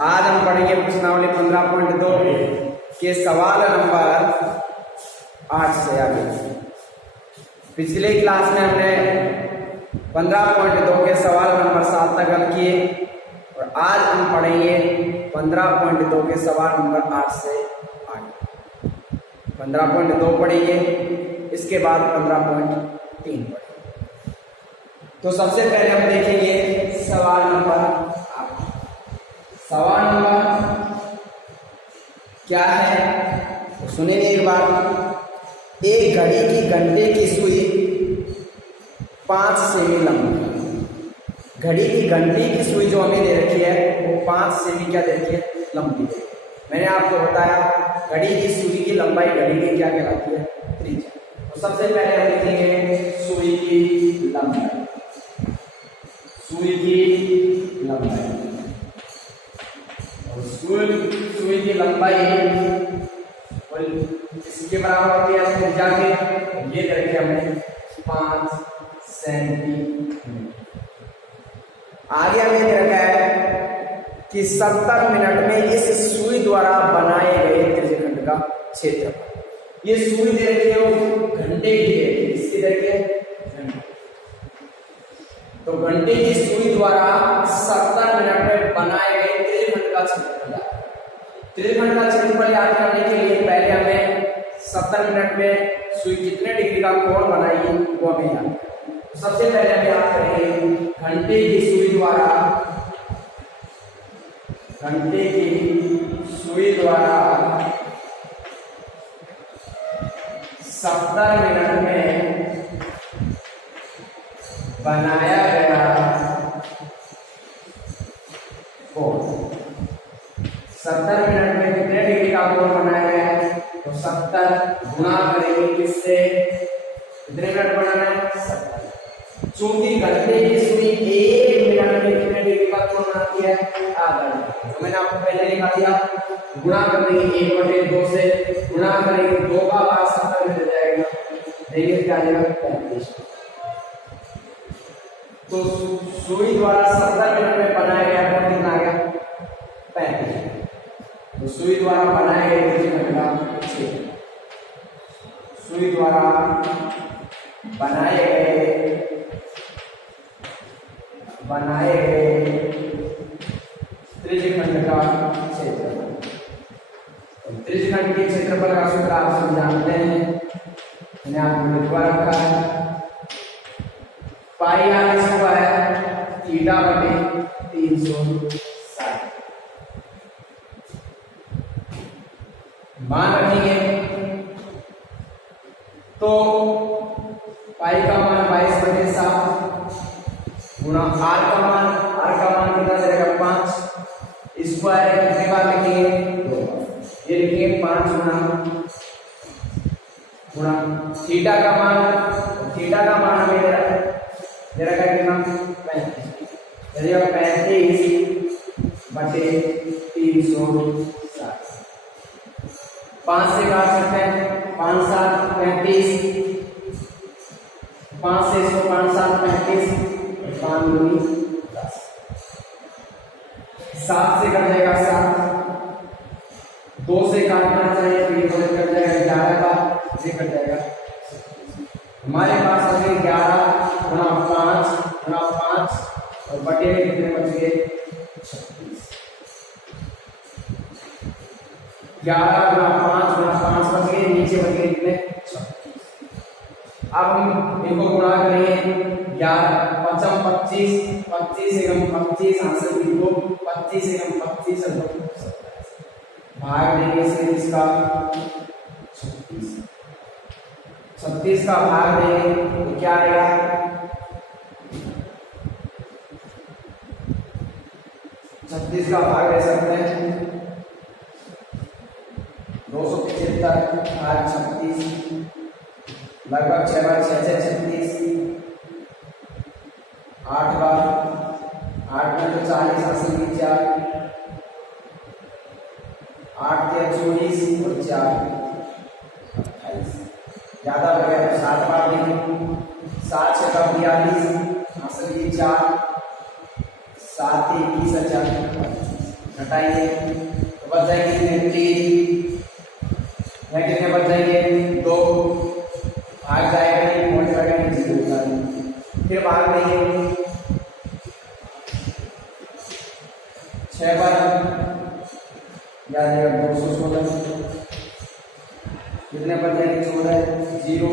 आज हम पढ़ेंगे प्रश्नावली 15.2 के सवाल नंबर 8 से आगे। पिछले क्लास में हमने 15.2 के सवाल नंबर 7 तक हल किए और आज हम पढ़ेंगे 15.2 के सवाल नंबर 8 से आगे। 15.2 पढ़ेंगे, इसके बाद 15.3 पढ़ेंगे। तो सबसे पहले हम देखेंगे सवाल नंबर 8। सवाल नंबर क्या है तो सुनिए एक बार। एक घड़ी की घंटे की सुई 5 सेमी लंबी है। घड़ी की घंटे की सुई जो हमें दे रखी है वो 5 सेमी क्या दे रखी है, लंबी है। मैंने आपको बताया घड़ी की सुई की लंबाई घड़ी की क्या कहलाती है, त्रिज्या। तो सबसे पहले हम लिखेंगे सुई की लंबाई। सुई की लंबाई और सुई की लंबाई और इसके बराबर होती है त्रिज्या के, ये करके हमने 5 सेंटीमीटर। आगे हमें दे रखा है कि 70 मिनट में इस सुई द्वारा बनाए गए त्रिज्यखंड का क्षेत्रफल। ये सुई दे रखी है वो घंटे की है, इसकी दे रखी है घंटे। तो घंटे की सुई द्वारा 70 मिनट में बनाए गए त्रिज्यखंड का क्षेत्रफल। त्रिज्यखंड का क्षेत्रफल याद करने के लिए पहले हमें 70 मिनट में सुई कितने डिग्री का कोण बनाएगी वो हमें याद। सबसे पहले हम याद करेंगे घंटे की सुई द्वारा 70 मिनट में बनाया गया कोण। 70 मिनट में कितने डिग्री का कोण बनाया गया है, तो 70 गुणा करेंगे किससे, कितने मिनट बनाना है, 70। चूंकि घंटे की सुई 1 मिनट में कितने डिग्री का कोण बनाती है, आधा डिग्री। तो मैंने आपको पहले लिखा दिया, गुणा कर देंगे 1/2 से, गुणा करेंगे 2 का भाग 70 में हो जाएगा, देखिए क्या आ जाएगा 35। तो सुई द्वारा 70 मिनट में बनाया गया कोण कितना आ गया, 35। तो सुई द्वारा बनाए गए त्रिज्यखंड का क्षेत्रफल, सुई द्वारा बनाए गए त्रिज्यखंड का क्षेत्रफल। त्रिज्यखंड के क्षेत्रफल का सूत्र आप सब जानते हैं, मैंने आपको लिखवा रखा है। पाई आर स्क्वायर थीटा बटे 360। मान रखेंगे तो पाई का मान 22/7 गुणा आर का मान कितना रहेगा 5 स्क्वायर है, कितने बार लिखेंगे 2 बार। ये लिखेंगे 5 गुणा थीटा का मान हमें दे रखा है कितना 35, 35/360। 5 से काट सकते हैं, 5 7 35, 5 से इसको 5 7 35, 5 दूनी 10, 7 से कट जाएगा 7, 2 से काटना चाहिए तो ये कट जाएगा 11 का, ये कट जाएगा। हमारे पास हो गए 11 गुणा 5 और बटे में कितने बच गए 36। 11 गुणा 5 बच गए, नीचे बच गए कितने 36। अब हम इनको गुणा करेंगे 11 5 25, 25 से कम 25 आंसर की 2, 25 से कम 25 और 2 27। भाग देंगे इसमें इसका 36 का भाग देंगे तो क्या आएगा 36 का भाग दे सकते हैं 275 8 36 लगभग 6 बार 6 6 36, 8 बार 8 में तो 40 हासिल की 4, 8 के 24 और 4 28, ज्यादा हो गया तो 7 बार देंगे, 7 6 42 हासिल की 4, 7 21 4 घटाएंगे तो बच जाएंगे कितने 3, कितने बच जाएंगे 2, भाग जाएगा नहीं, मल्टीप्लाई करेंगे 0 होगा, फिर भाग देंगे 6 बार याद रहेगा 216, कितने बच जाएंगे 14 0,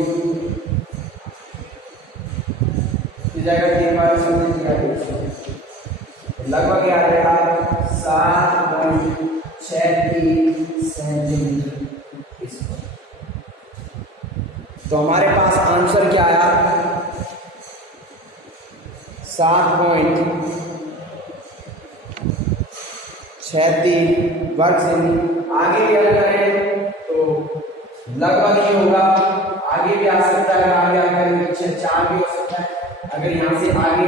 फिर जाएगा 3 बार लगभग याद रहेगा 7.63 सेंटीमीटर। तो हमारे पास आंसर क्या आया 7.36 वर्ग सेंटीमीटर। आगे भी अगर करें तो लगभग ही होगा, आगे भी आ सकता है, आगे आकर पीछे 4 भी हो सकता है। अगर यहाँ से आगे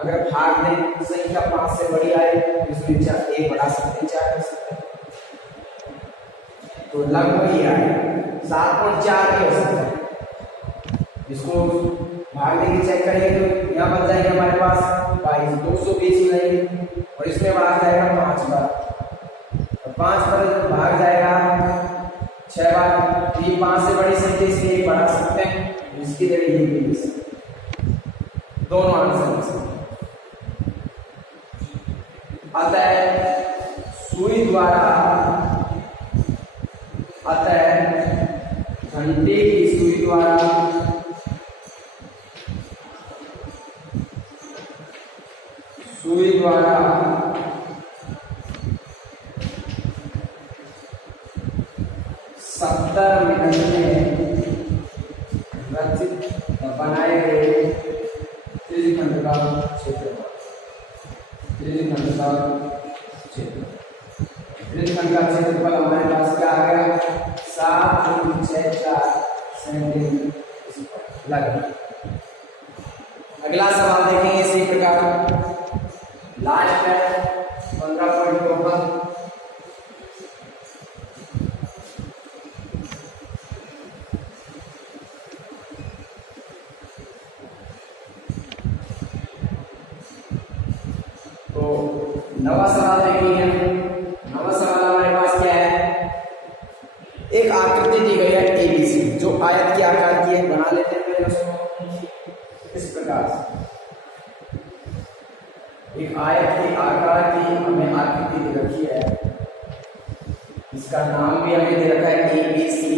अगर भाग दें संख्या 5 से बड़ी आए तो इसमें 1 बढ़ा सकते हैं, 4 कर सकते हैं, तो लगभग ही आए 7.4 भी हो सकता है। इसको भाग देंगे चेक करेंगे तो यहाँ बच जाएगा हमारे पास 22 220 हो जाएगी और इसमें भाग जाएगा 5 बार और 5 पर भाग जाएगा 6 बार। तो ये 5 से बड़ी संख्या इसलिए 1 बढ़ा सकते हैं, इसकी जगह ये भी लिख सकते हैं। दोनों आंसर अतः सुई द्वारा घंटे की सुई द्वारा द्वारा 70 मिनट में रचित बनाए गए त्रिज्यखंड का क्षेत्रफल, त्रिज्यखंड का क्षेत्रफल हमारे पास क्या आ गया 7.64 सेंटीमीटर लगभग। अगला सवाल देखेंगे इसी प्रकार लास्ट है 15.2 का। तो नवा सवाल देखेंगे। नवा सवाल हमारे पास क्या है, एक आकृति दी गई है एबीसी जो आयत के आकार की है, बना लेते हैं उसको इस प्रकार से। एक आयत के आकार की हमें आकृति दे रखी है, इसका नाम भी हमें दे रखा है एबीसी।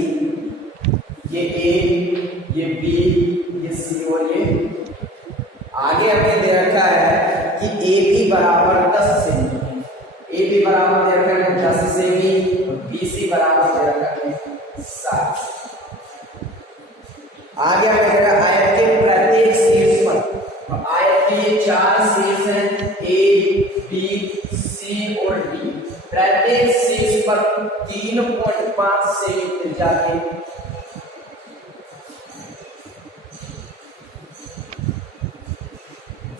ये ए, ये बी, ये सी और ये आगे हमें दे रखा है कि ए बी बराबर 10 सेमी, ए बी बराबर दे रखा है 10 सेमी और बी सी बराबर दे रखा है 7। आगे हमें दे रखा है आयत के प्रत्येक शीर्ष पर, आयत के 4 शीर्ष हैं ए बी सी और डी, प्रत्येक शीर्ष पर 3.5 सेमी त्रिज्या के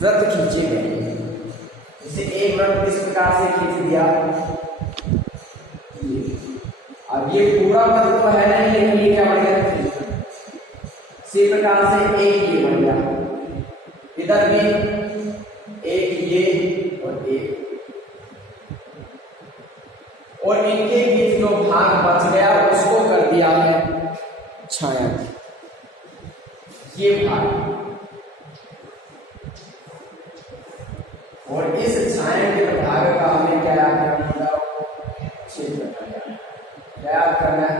वृत्त खींचे गए। इसे एक वृत्त इस प्रकार से खींच दिया, अब ये पूरा वृत्त तो है नहीं, लेकिन ये क्या बन गया इसी प्रकार से एक ये बन गया, इधर भी एक ये और एक, और इनके बीच जो भाग बच गया उसको कर दिया है छाया, ये भाग, और इस छाया के भाग का हमें क्या याद करना है, क्षेत्र क्या याद करना है,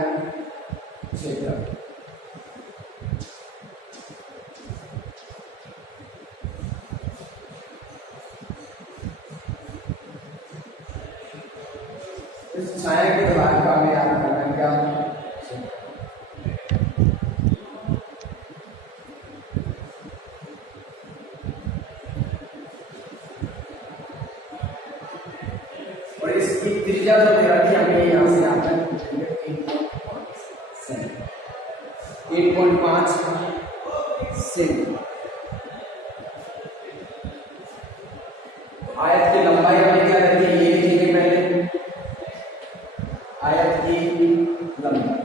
क्षेत्र। इस छाया के भाग का हमें याद करना है क्या, इसकी त्रिज्या जो दे रखी है हमें यहाँ से आता है 8.5 सेमी। आयत की लंबाई हमें क्या रहती है, ये लिखेंगे पहले, आयत की लंबाई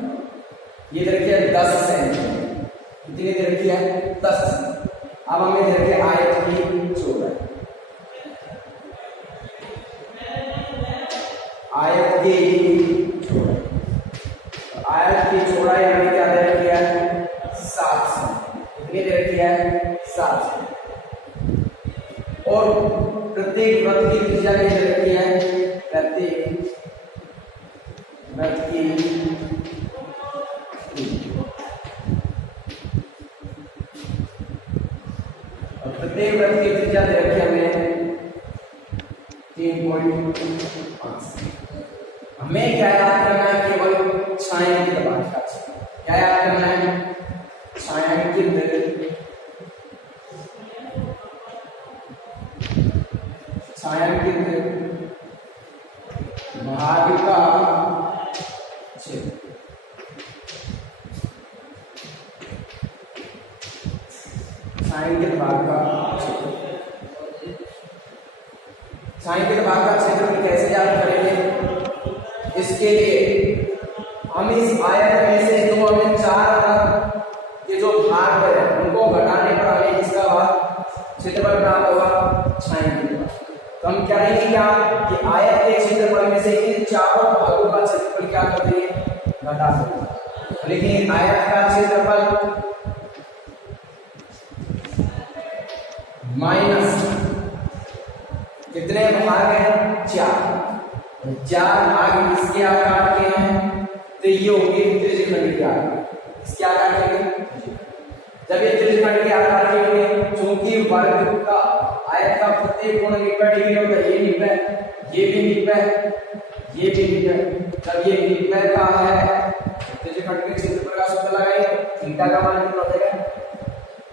ये दे रखी है 10 सेमी, कितनी दे रखी है 10। अब हमें दे रखी है आयत की चौड़ाई, आयत की चौड़ाई हमें क्या दे रखी है 7 सेमी। कितनी दे रखी है 7 सेमी। और प्रत्येक वृत्त की त्रिज्या क्या दे रखी है प्रत्येक वृत्त की प्रत्येक वृत्त की त्रिज्या दे रखी है हमें 3.5। हमें क्या याद करना है केवल छायांकित भाग का। क्या याद करना है छायांकित भाग का क्षेत्र। छायांकित भाग का क्षेत्र। छायांकित भाग का क्षेत्र कैसे याद करेंगे? इसके लिए हम इस आयत में से जो हमें 4 ये जो भाग है उनको घटाने पर हमें इसका भाग क्षेत्रफल प्राप्त होगा छायांकित भाग। तो हम करेंगे क्या कि आयत के क्षेत्रफल में से इन चारों भागों का क्षेत्रफल क्या कर देंगे घटा देंगे। लेकिन आयत का क्षेत्रफल माइनस कितने भाग हैं 4 भाग इसके आकार के हैं तो ये होगी त्रिज्यखंड के आकार। इसके आकार के जब ये त्रिज्यखंड के आकार के होंगे चूंकि वर्ग का आयत का प्रत्येक कोण 90 डिग्री होता है। ये 90 ये भी 90 ये भी 90। जब ये 90 का है त्रिज्यखंड के क्षेत्रफल का सूत्र लगाएंगे थीटा का मान कितना हो जाएगा।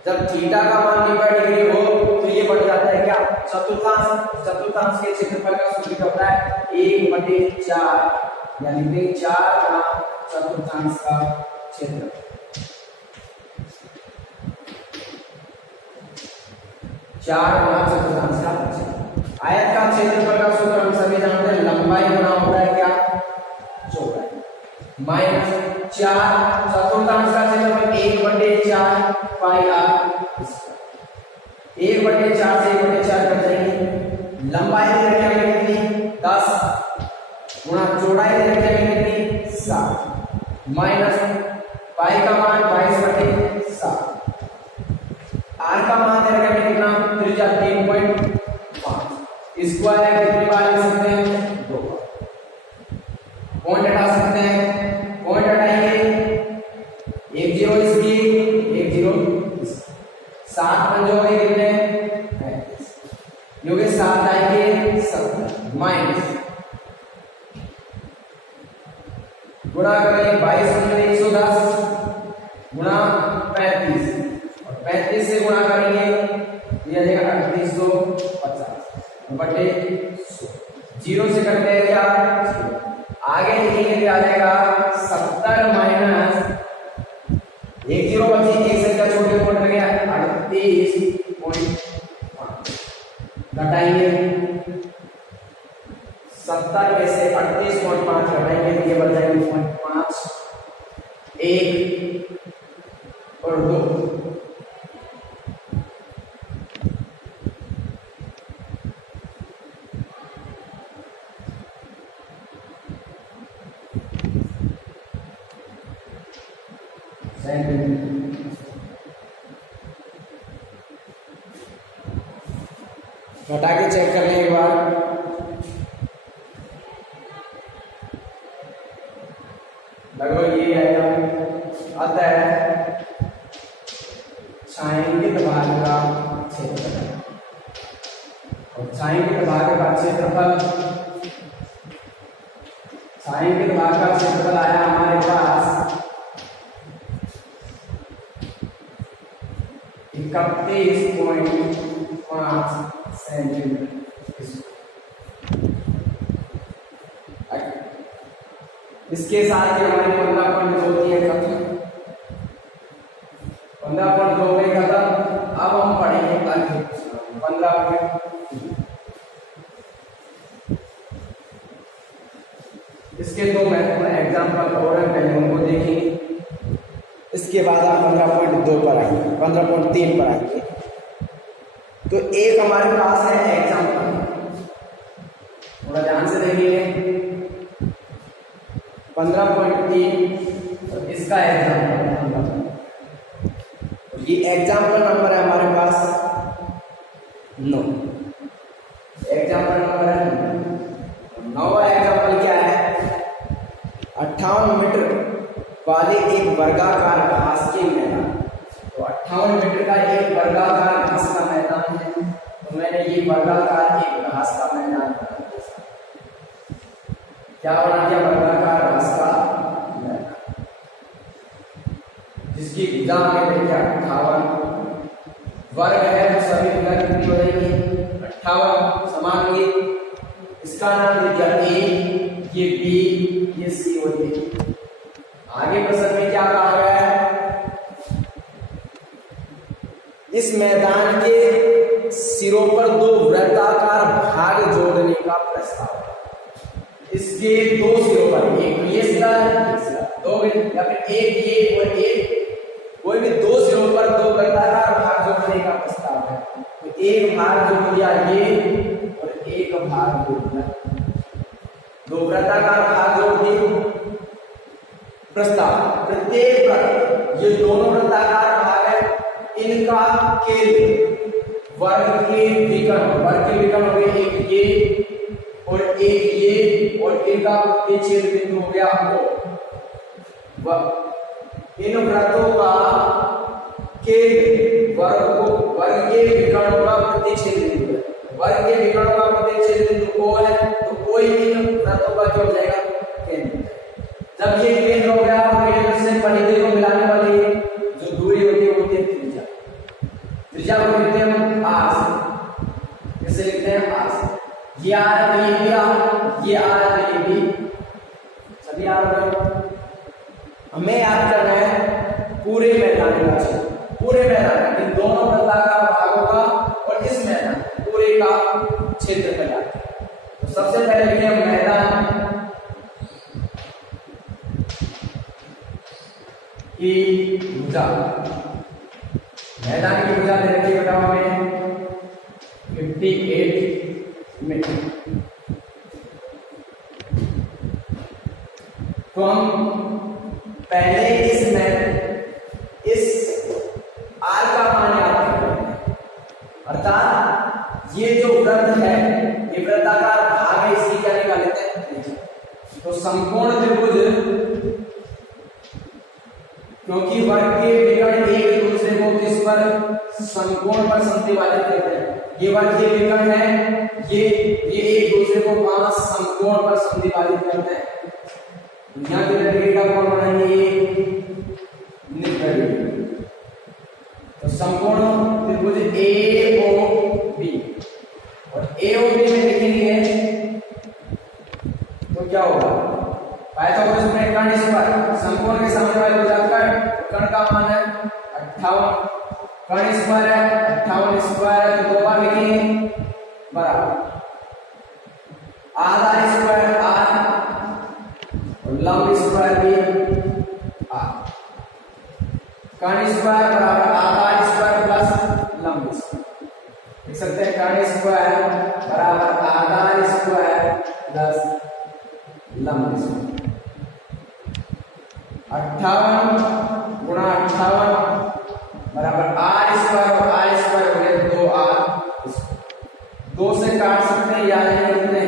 जब थीटा का मान 90 डिग्री हो तो ये बढ़ जाता है क्या चतुर्थांश के क्षेत्रफल का सूत्र क्या होता है 1/4 यानी कि 4 गुना चतुर्थांश का क्षेत्रफल। 4 गुना चतुर्थांश का क्षेत्रफल। आयत का क्षेत्रफल का सूत्र हम सभी जानते हैं लंबाई गुना होता है क्या चौड़ाई माइनस 4 चतुर्थांश का क्षेत्रफल 1/4 पाई r। 1/4 से 1/4 कट जाएंगे। लंबाई दे रखी है कितनी 10 गुणा चौड़ाई दे रखी है कितनी 7 माइनस पाई का मान 22/7 r का मान दे रखा है कितना त्रिज्या 3.5 स्क्वायर है कितने बार लिख सकते हैं 2 बार। पॉइंट हटा सकते हैं पॉइंट हटाएंगे 1 0 इसकी 1 0 7 पंजे हो गए कितने 35 क्योंकि 7 आएंगे 70 माइनस गुणा करें 22 110 गुणा 35 और 35 से गुणा करेंगे ये आ जाएगा 3850 बटे 0 से करते हैं क्या आगे लिखेंगे तो आ जाएगा 70 माइनस 1 0 बची एक संख्या छोटे पॉइंट लग गया 38.5 घटाएंगे 70 में से 38.5 घटाएंगे तो ये बच जाएंगे 0.5 1 और 2 घटा के चेक करने के बाद लगभग ये आएगा अतः छायांकित भाग का क्षेत्रफल और छायांकित भाग का क्षेत्रफल आया हमारे पास 31.5 सेंटीमीटर। इसके साथ ही हमारे 15.2 की है खत्म 15.2 में खत्म। अब हम पढ़ेंगे 15.3 इसके 2 महत्वपूर्ण एग्जाम्पल और पहले उनको देखेंगे। इसके बाद आप 15.2 पर आएंगे 15.3 पर आएंगे। तो एक हमारे पास है एग्जाम्पल थोड़ा ध्यान से देखिए 15.3 और इसका एग्जाम्पल, ये एग्जाम्पल नंबर है हमारे पास 9। एग्जाम्पल नंबर है 9वां एग्जाम्पल क्या है? 58 मीटर वाले एक वर्गाकार घास के मैदान। तो 58 मीटर का एक वर्गाकार घास का मैदान है, तो मैंने ये वर्गाकार एक घास का मैदान बना दिया। क्या बना दिया? वर्गाकार घास का मैदान, जिसकी भुजा में क्या 58 वर्ग है, तो सभी भुजा कितनी हो जाएगी? 58 समान होगी। इसका नाम दे दिया ए, ये बी, ये सी और ये। आगे प्रश्न में क्या कहा गया है? इस मैदान के सिरों पर 2 वृत्ताकार भाग जोड़ने का प्रस्ताव। इसके 2 सिरों पर, एक ये सिरा है, एक सिरा, 2 या फिर एक ये और एक, कोई भी 2 सिरों पर 2 वृत्ताकार भाग जोड़ने का प्रस्ताव है। तो एक भाग जोड़ दिया ये और एक भाग जोड़ दिया, 2 वृत्ताकार भाग जोड़ दिए। प्रस्ताव, प्रत्येक वृत्त, ये दोनों वृत्ताकार भाग है, इनका केंद्र वर्ग के विकर्ण हो गए, एक ये और एक ये, और इनका प्रतिच्छेद बिंदु हो गया O। इन वृत्तों का केंद्र वर्ग के विकर्णों का प्रतिच्छेद बिंदु है। वर्ग के विकर्णों का प्रतिच्छेद बिंदु O है, तो कोई इन वृत्तों का क्या हो जाएगा? केंद्र। जब ये केंद्र हो गया, तो केंद्र से परिधि को मिलाने वाली जो दूरी होती है वो होती है त्रिज्या। त्रिज्या को लिखते हैं हम r से, इसे लिखते हैं r से। ये r है तो ये भी r, ये r है तो ये भी, सभी r हो गए। हमें याद करना है पूरे मैदान का क्षेत्र, पूरे मैदान इन दोनों वृत्ताकार भागों का और इस मैदान पूरे का क्षेत्रफल याद करें। तो सबसे पहले लिखते हैं मैदान की भुजा। मैदान की भुजा दे रखी है बेटा हमें 58 मीटर। तो हम पहले इस आर का मान याद करेंगे, अर्थात ये जो वृत्त है, ये वृत्ताकार भाग है, इसी क्या निकाल लेते हैं? तो समकोण त्रिभुज, क्योंकि वर्ग के विकर्ण एक दूसरे को किस पर? समकोण पर समद्विभाजित करते हैं। ये वर्ग के विकर्ण है, ये एक दूसरे को 5 समकोण पर समद्विभाजित करते हैं। यहाँ के डिग्री का कोण बनाएंगे 90 डिग्री। तो समकोण त्रिभुज AOB, और AOB में लिखेंगे तो क्या होगा? पाइथागोरस में कर्ण स्क्वायर, समकोण के सामने वाले भुजा कर्ण का मान है 58, कर्ण स्क्वायर है 58 स्क्वायर है, तो 2 बार लिखेंगे बराबर आधा स्क्वायर r और लंब स्क्वायर भी r। कर्ण स्क्वायर बराबर आधा स्क्वायर प्लस लंब स्क्वायर, लिख सकते हैं कर्ण स्क्वायर बराबर आधा स्क्वायर प्लस लंब स्क्वायर। 58 गुणा 58 बराबर r स्क्वायर, और r स्क्वायर हो गया 2r। 2 से काट सकते हैं, याद नहीं करते हैं,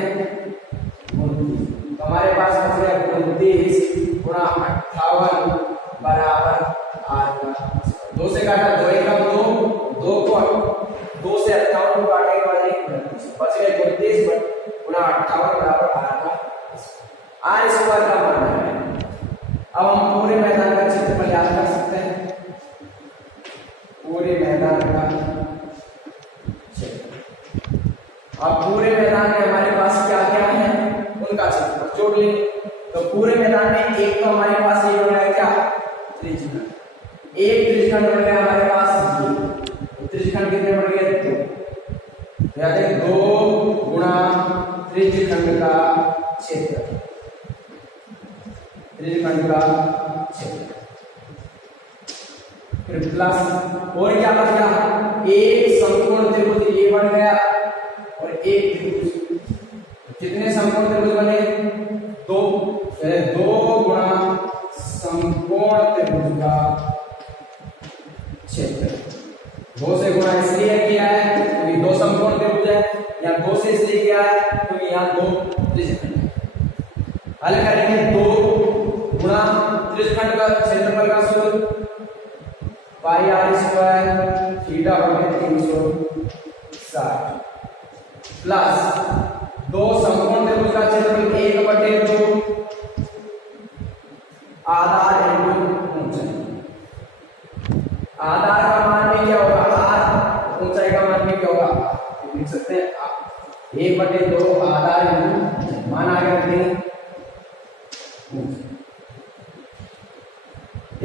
तो हमारे पास बच गया 29 गुणा 58 बराबर r का। 2 से काटा 2 1 2, 2 को 2 से 58 को काटने के बाद 1 बच गए 29 गुणा 58 बराबर r का। r स्क्वायर का मान है। अब हम पूरे मैदान का क्षेत्रफल याद कर सकते हैं, पूरे मैदान का क्षेत्रफल। अब पूरे मैदान में हमारे पास क्या क्या है, उनका क्षेत्रफल जोड़ लेंगे। तो पूरे मैदान में एक तो हमारे पास ये बन गया क्या? त्रिज्यखंड। एक त्रिज्यखंड बन गया हमारे पास ये, त्रिज्यखंड कितने बन गए? 2। याद है 2 गुणा त्रिज्यखंड का क्षेत्रफल, त्रिज्यखंड का क्षेत्र, फिर प्लस और क्या बच गया? एक समकोण त्रिभुज ये बन गया और एक त्रिभुज। कितने समकोण त्रिभुज बने? 2 2 दिया है तो यहाँ 2 त्रिज्यखंड है। हल करेंगे 2 गुणा त्रिज्यखंड का क्षेत्रफल का सूत्र पाई आर स्क्वायर थीटा बटे 360 प्लस 2 समकोण त्रिभुज का क्षेत्रफल 1/2 आधार इंटू ऊंचाई। आधार का मान भी क्या होगा आर, ऊंचाई का मान भी क्या होगा लिख सकते हैं 1/2 आधार इंटू मान आ गया।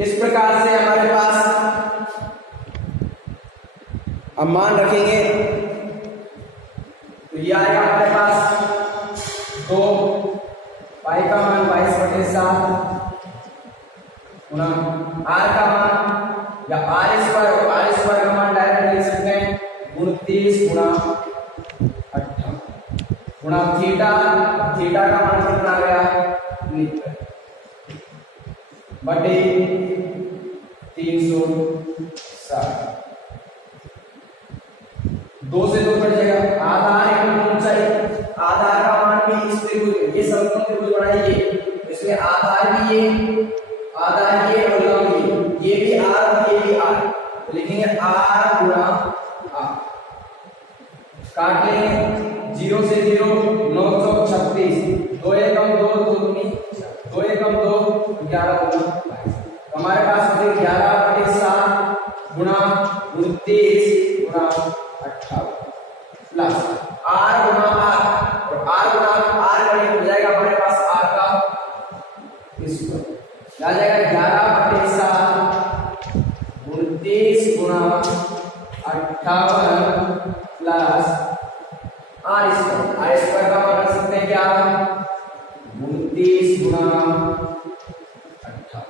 इस प्रकार से हमारे पास अब मान रखेंगे तो ये आएगा हमारे पास 2 पाई का मान 22/7 गुना आर का मान या आर स्क्वायर का मान डायरेक्ट लिख सकते हैं 29 गुणा 18 गुणा थीटा का मान कितना आ गया 90 बटे 360 2 से 2 कट जाएगा। आधार इंटू ऊंचाई, आधार का मान भी इस त्रिभुज ये समकोण त्रिभुज बनाइए इसमें आधार भी ये और लंब ये भी आर और ये भी आर, तो लिखेंगे आर गुणा आर। काट लेंगे 0 से 0 9 चौक 36 2 एकम 2 2 दूनी 2 एकम 2 11 गुना 22। हमारे पास बचे 11/7 गुणा 29 गुणा 18 प्लस आर गुणा आर और आर गुणा आर करेंगे हो जाएगा हमारे पास आर का स्क्वायर आ जाएगा 11/7 29 गुणा 58 प्लस आर स्क्वायर का मान रख सकते हैं क्या 29 गुणा 18।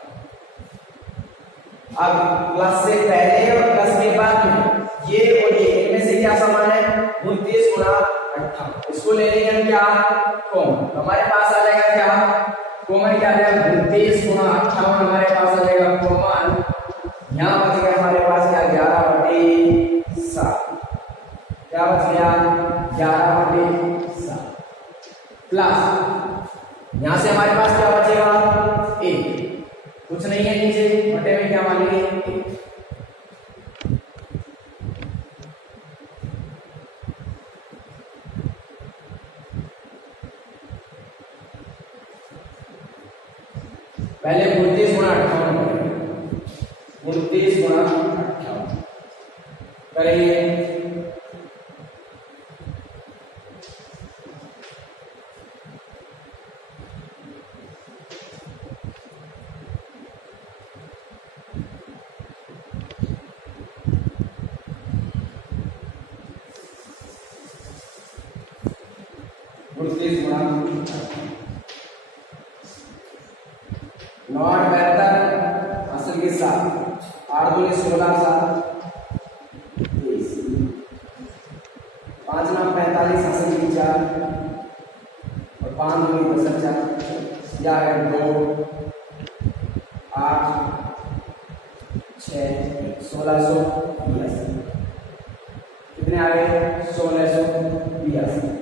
अब प्लस से पहले और प्लस के बाद में ये और ये इनमें से क्या समान है 29 गुणा 18, इसको ले लेंगे हम क्या कॉमन, हमारे पास आ जाएगा क्या कॉमन क्या आ जाएगा 29 गुणा 58 हमारे पास आ जाएगा कॉमन। यहाँ बच गया हमारे पास क्या 11/7 क्या बच गया 11/7 प्लस यहां से हमारे पास क्या बचेगा 1 कुछ नहीं है नीचे बटे में क्या मान लेंगे 1। पहले 29 गुणा 58 29 गुणा 58 करेंगे नॉट बेहतर असल के साथ 8 दूनी 16 7 23 5 9 45 असल की 4 और 5 दूनी 10 4 या 2 8 6 1682 कितने आ गए 1682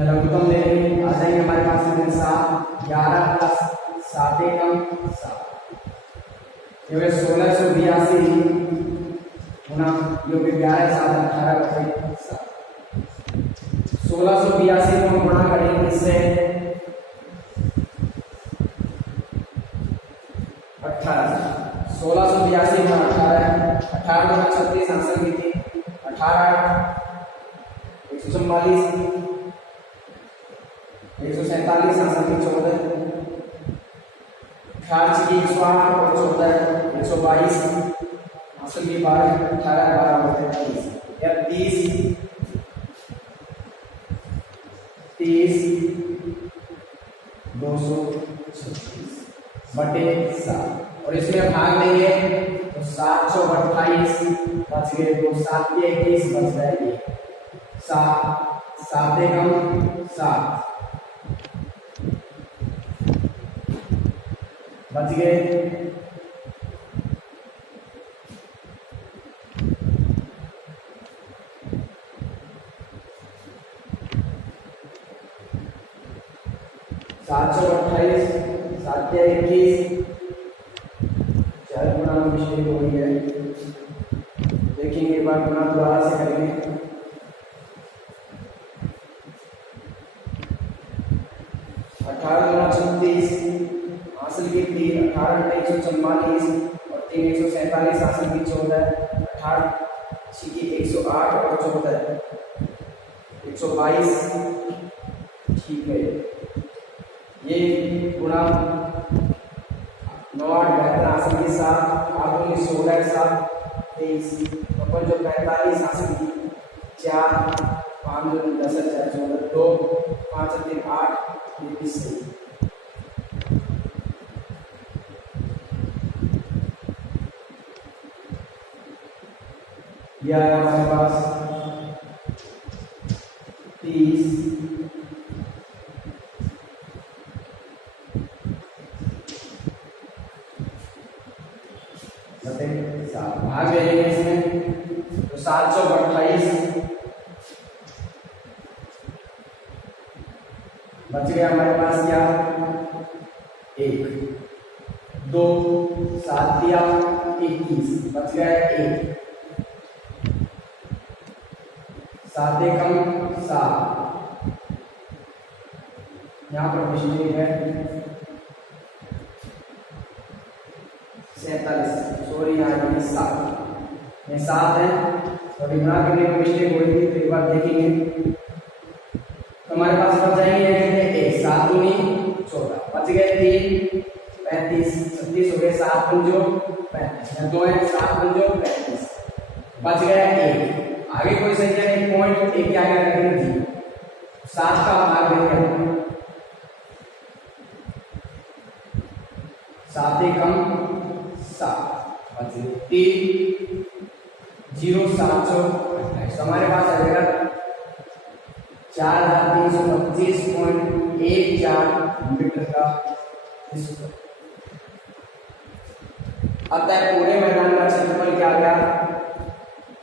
लघुत्तम ले लेंगे आ जाएंगे हमारे पास 7 11 प्लस 7 एकम 7 ये 1682 गुना जो कि 11 7 18 बटे 7 1682 को गुणा करेंगे इससे 18 1682 गुणा 18 गुणा 36 आंसर की थी 18 144 147 आंसर की 14 18 की 108 और 14 122 आंसर की 12 18 12 बटे 30 या 30 236 बटे 7 और इसमें भाग लेंगे तो 728 बच गए तो 7 के 21 बच जाएगी 7 एकम 7 बच गए 7 728 7 या 21 4 गुना में मिस्टेक हो रही है, देखेंगे एक बार गुना दोबारा से करेंगे। 18 गुना 36 हासिल की 3, 18 144 और 3 147 हासिल की 14, 18 की 108 और 14 122। ठीक है, ये गुणा 9 8 72 हासिल की 7 8 19 16 7 23 अपन जो 45 हासिल की 4 5 2 10 4 14 2 5 3 8 21। यह है हमारे पास 30 भाग ले लेंगे इसमें तो 728 बच गया हमारे पास क्या 1 2 7 दिया 21 बच गया 1 7 एकम 7 यहाँ पर मिस्टेक है 47 सॉरी यहाँ 7 है और गुणा करने में मिस्टेक हो रही थी तो एक बार देखेंगे तो हमारे पास बच जाएंगे 1 7 दूनी 14 बच गए 3 35 36 हो गए 7 पंजो 35 2 है 7 पंजो 35 बच गया 1 आगे कोई संख्या नहीं पॉइंट 1 के आगे रखेंगे 0 7 का भाग देंगे 7 एकम 7 बच गए 3 0 7 28 हमारे पास आ जाएगा 4325.14 मीटर का स्क्वायर। अतः पूरे मैदान का क्षेत्रफल क्या गया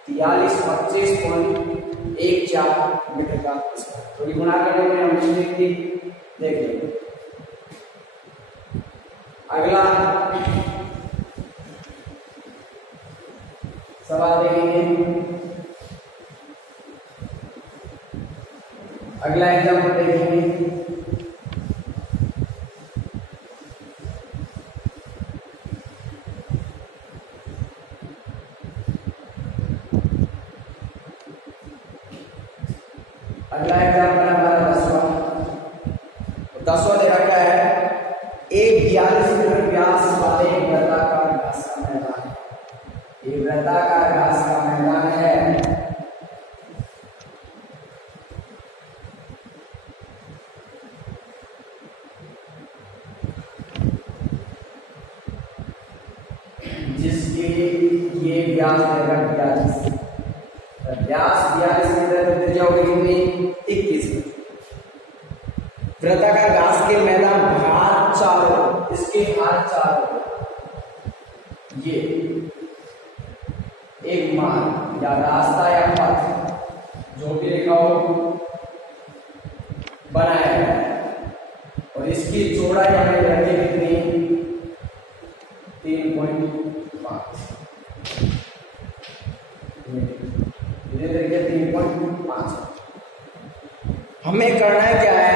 4325.14 मीटर का स्क्वायर। तो गुणा करने में हम मिस्टेक थी देख लेंगे। अगला सवाल देखेंगे, अगला एग्जाम्पल देखेंगे। अगला एग्जाम्पल हमारा 10वां देखा क्या है, एक 42 मीटर व्यास वाले वृत्ताकार घास का मैदान है। ये वृत्ताकार घास का मैदान है। जिसके ये व्यास देगा 42, व्यास 42 मीटर तो दे जाओगे कितनी 21 मीटर। वृत्ताकार घास के मैदान हाथ चारों, इसके हाथ चारों ये एक मार्ग या रास्ता या पथ जो भी लिखा हो बनाया है और इसकी चौड़ाई हमें रखी कितनी 3.5 धीरे धीरे 3.5। हमें करना है क्या है,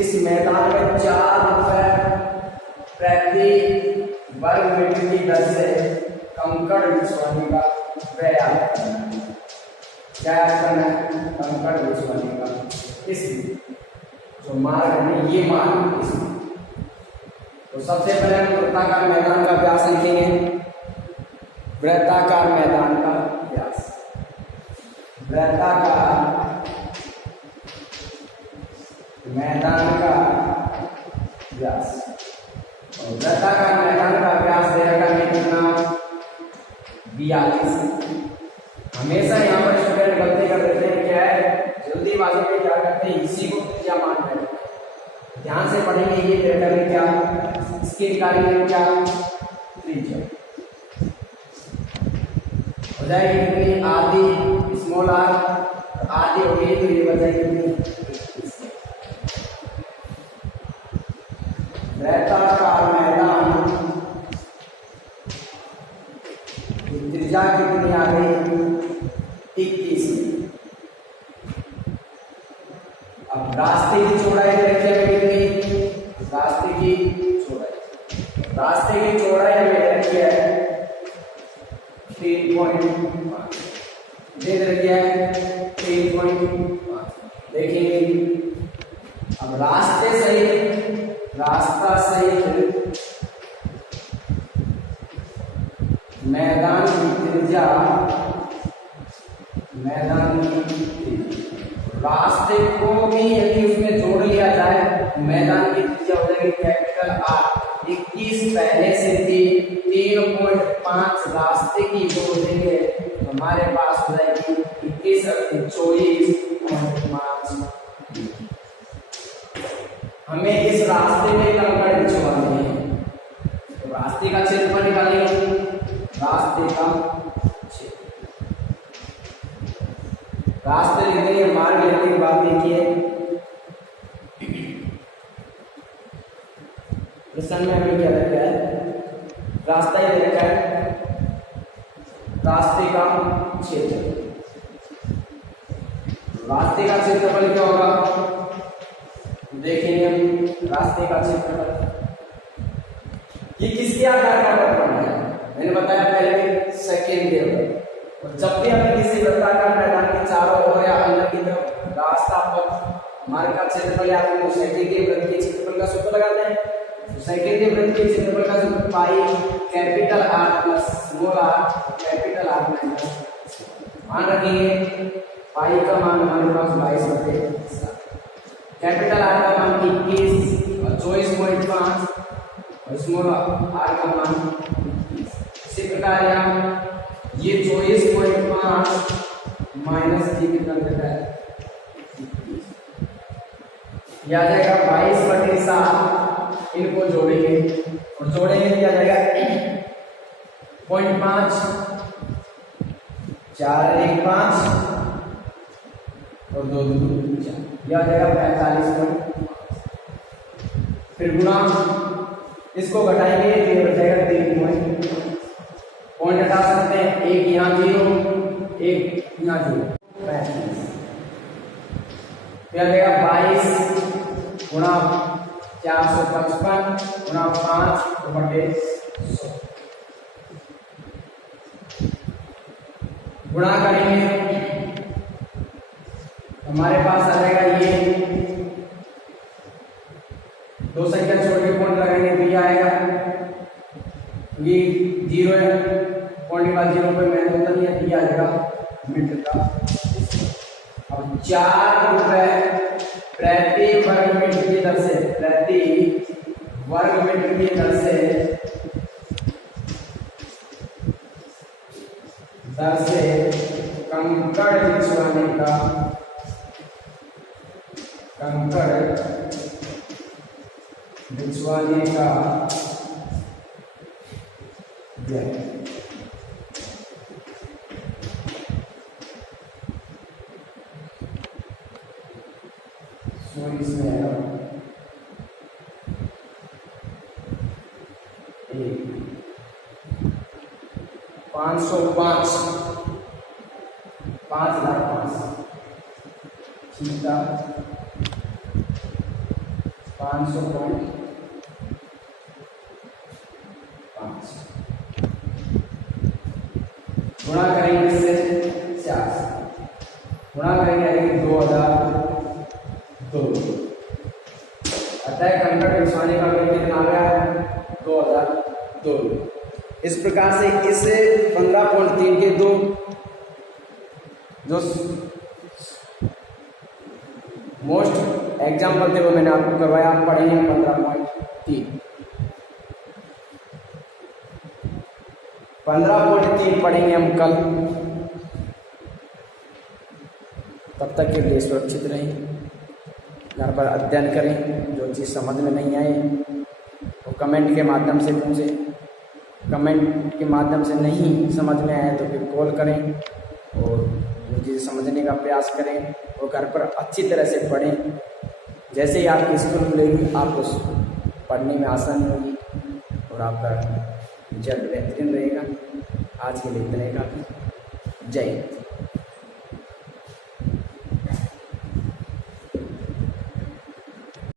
इस मैदान में 4 रुपए प्रति वर्ग मीटर की दर से कंकड़ बिछवाने का प्रयास करना है। क्या करना है, कंकड़ बिछवाने का इसमें जो मार्ग है ये मार्ग इसमें। तो सबसे पहले हम वृत्ताकार मैदान का व्यास लिखेंगे। वृत्ताकार मैदान का व्यास, वृत्ताकार मैदान का व्यास, और वृत्ताकार मैदान का व्यास देगा कितना 42। हमेशा यहाँ पर स्टूडेंट गलती कर देते हैं, क्या है जल्दीबाजी में क्या करते हैं, इसी को त्रिज्या मान रहे हैं। ध्यान से पढ़ेंगे ये पैटर्न में क्या, इसके निकालेंगे क्या त्रिज्या हो जाएगी कितनी आधी स्मॉल आर, आधी हो गई तो ये बच जाएगी कितनी। त्रिज्या कितनी आ गई? 21। अब रास्ते की चौड़ाई देखिए कितनी? रास्ते की चौड़ाई हमें रखी है 3.5, दे रखी है 3.5। देखेंगे अब रास्ता सहित मैदान की त्रिज्या, रास्ते को भी यदि उसमें जोड़ लिया जाए मैदान की त्रिज्या हो जाएगी कैपिटल R। 21 पहले से थी, 3.5 रास्ते की जोड़ देंगे तो हमारे पास हो जाएगी 21 और 24.5। हमें इस रास्ते में कंकड़ बिछवाने हैं तो रास्ते का क्षेत्रफल निकालेंगे। रास्ते लिखने के मार्ग लिखने के बाद देखिए प्रश्न में हमें क्या रखा है? रास्ता ये रखा है, रास्ते का क्षेत्रफल। रास्ते का क्षेत्रफल क्या होगा? देखेंगे हम रास्ते का क्षेत्रफल। ये किसके आकार का वृत्तखंड है? मैंने बताया पहले सेकेंड टेबल। और जब भी हमें किसी वृत्ताकार मैदान के चारों ओर या अंदर की तरफ रास्ता पर मार्ग का क्षेत्रफल या फिर सेकेंड के वृत्त के क्षेत्रफल का सूत्र लगाते हैं तो सेकेंड के वृत्त के क्षेत्रफल का सूत्र pi capital R plus small r capital R minus. मान रखिए पाई का मान हमारे पास 22/7, कैपिटल R का मान 21 और 24.5 और स्मॉल r का मान 21। इसी प्रकार यहाँ ये 24.5 माइनस जी कितना देता है? 21। यह आ जाएगा 22/7। इनको जोड़ेंगे और जोड़ेंगे क्या जाएगा? 0.5 4 1 5 और 2 2 4, यह आ जाएगा 45.5। फिर गुणा, इसको घटाएंगे तो ये हो जाएगा 3 पॉइंट हटा सकते हैं, एक यहाँ 0 एक यहाँ 0, 35। फिर देगा 22 गुणा 455 गुणा 5 बटे 100। गुणा करेंगे हमारे पास आ जाएगा ये दो संख्या छोड़ के पॉइंट लगाएंगे तो ये आएगा, ये 0 है, पॉइंट के बाद 0 पे मैं होता नहीं है, ये आ जाएगा मीटर का। अब 4 रुपए प्रति वर्ग मीटर की दर से, प्रति वर्ग मीटर की दर से कंकड़ बिछवाने का, इसमें 505 5,05,000 500.5 गुणा करेंगे इससे 4, गुणा करेंगे 2002। अतः कंकड़ बिछवाने का बिल कितना आ गया? 2002। इस प्रकार से इस 15.3 के दो जो मोस्ट एग्जाम्पल थे वो मैंने आपको करवाया, आप पढ़ेंगे 15.3 पढ़ेंगे हम कल। तब तक के लिए सुरक्षित रहें, घर पर अध्ययन करें, जो चीज़ समझ में नहीं आए वो कमेंट के माध्यम से पूछें, कमेंट के माध्यम से नहीं समझ में आए तो फिर कॉल करें और जो चीज़ समझने का प्रयास करें वो घर पर अच्छी तरह से पढ़ें। जैसे ही आपकी स्कूल खुलेगी आपको पढ़ने में आसानी होगी और आपका रिजल्ट बेहतरीन रहेगा। आज के लिए इतना ही काफ़ी। जय हिंद।